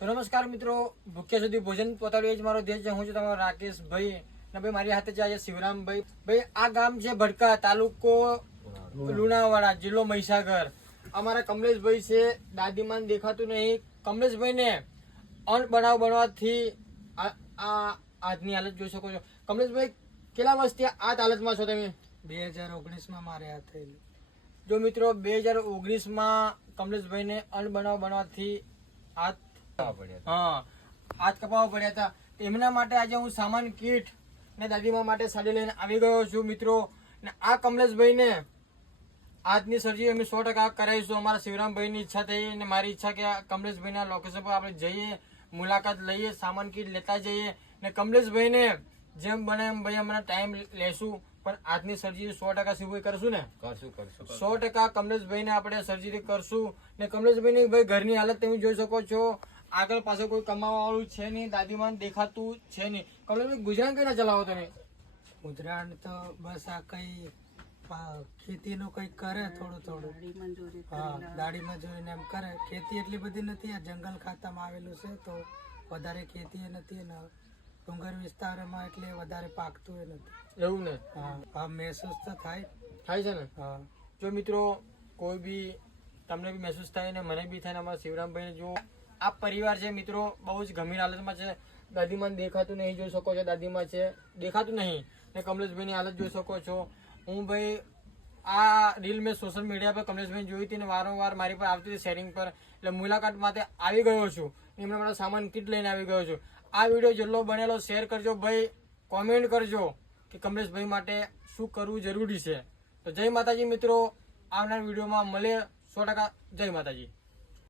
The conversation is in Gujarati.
તો નમસ્કાર મિત્રો, ભૂખ્યા સુધી ભોજન પહોંચાડ્યું એ જ મારો ધ્યેય છે. હું છું તમારો રાકેશભાઈ ને ભાઈ મારી હાથે છે આજે શિવરામભાઈ. ભાઈ આ ગામ છે ભડકા, તાલુકો લુણાવાડા, જિલ્લો મહીસાગર. અમારા કમલેશભાઈ છે, દાદીમાન દેખાતું નહીં. કમલેશભાઈ ને બનવાથી આજની હાલત જોઈ શકો છો. કમલેશભાઈ કેટલા વર્ષથી આ હાલતમાં છો તમે? 2019 મારે આ થયેલું. જો મિત્રો 2019 કમલેશભાઈ ને બનવાથી હાથ કપાવવા પડ્યા હતા. એમના માટે આજે હું સામાન કીટ ને દાદીમા માટે સાડી લઈને આવી ગયો છું મિત્રો. ને આ કમલેશભાઈ ને આજની સર્જરી અમે 100% કરાવીશું. અમારા શિવરામભાઈ ની ઈચ્છા થઈ ને મારી ઈચ્છા કે કમલેશભાઈ ના લોકેશન પર આપણે જઈએ, મુલાકાત લઈએ, સામાન કીટ લેતા જઈએ ને કમલેશભાઈ ને જેમ બને એમ ભાઈ અમને ટાઈમ લેશું. પણ આજની સર્જરી 100% શિવભાઈ કરશું ને? કરશું 100% કમલેશભાઈ ને આપણે સર્જરી કરશું. ને કમલેશભાઈ ની ભાઈ ઘરની હાલત તમે જોઈ શકો છો. આગળ પાછળ કોઈ કમાવા વાળું છે નહીં, દાદીમાન દેખાતું છે નહીં. કમલેશભાઈ ગુજરાન કઈ ના ચલાવો તમે? ગુજરાન તો બસ આ કઈ ખેતી નું કઈ કરે થોડું હા, દાડી મજૂરી એમ કરે. ખેતી એટલી બધી નથી, આ જંગલ ખાતામાં આવેલું છે તો વધારે ખેતી નથી ને ડુંગર વિસ્તારમાં એટલે વધારે પાકતું એ નથી. એવું ને? હા, મહેસૂસ તો થાય છે ને? હા. જો મિત્રો કોઈ બી તમને બી મહેસૂસ થાય ને મને બી થાય ને અમારા શિવરામભાઈ જો આ પરિવાર છે મિત્રો બહુ જ ગંભીર હાલતમાં છે. દાદીમાન દેખાતું નહીં, જોઈ શકો છો. દાદીમાં છે દેખાતું નહીં ને કમલેશભાઈની હાલત જોઈ શકો છો. હું ભાઈ આ રીલ મેં સોશિયલ મીડિયા પર કમલેશભાઈ જોઈ હતી ને વારંવાર મારી પર આવતી હતી શેરિંગ પર, એટલે મુલાકાત માટે આવી ગયો છું. એમના માટે સામાન કીટ લઈને આવી ગયો છું. આ વિડીયો જેટલો બનેલો શેર કરજો ભાઈ, કોમેન્ટ કરજો કે કમલેશભાઈ માટે શું કરવું જરૂરી છે. તો જય માતાજી મિત્રો, આવનાર વિડીયોમાં મળે 100%. જય માતાજી.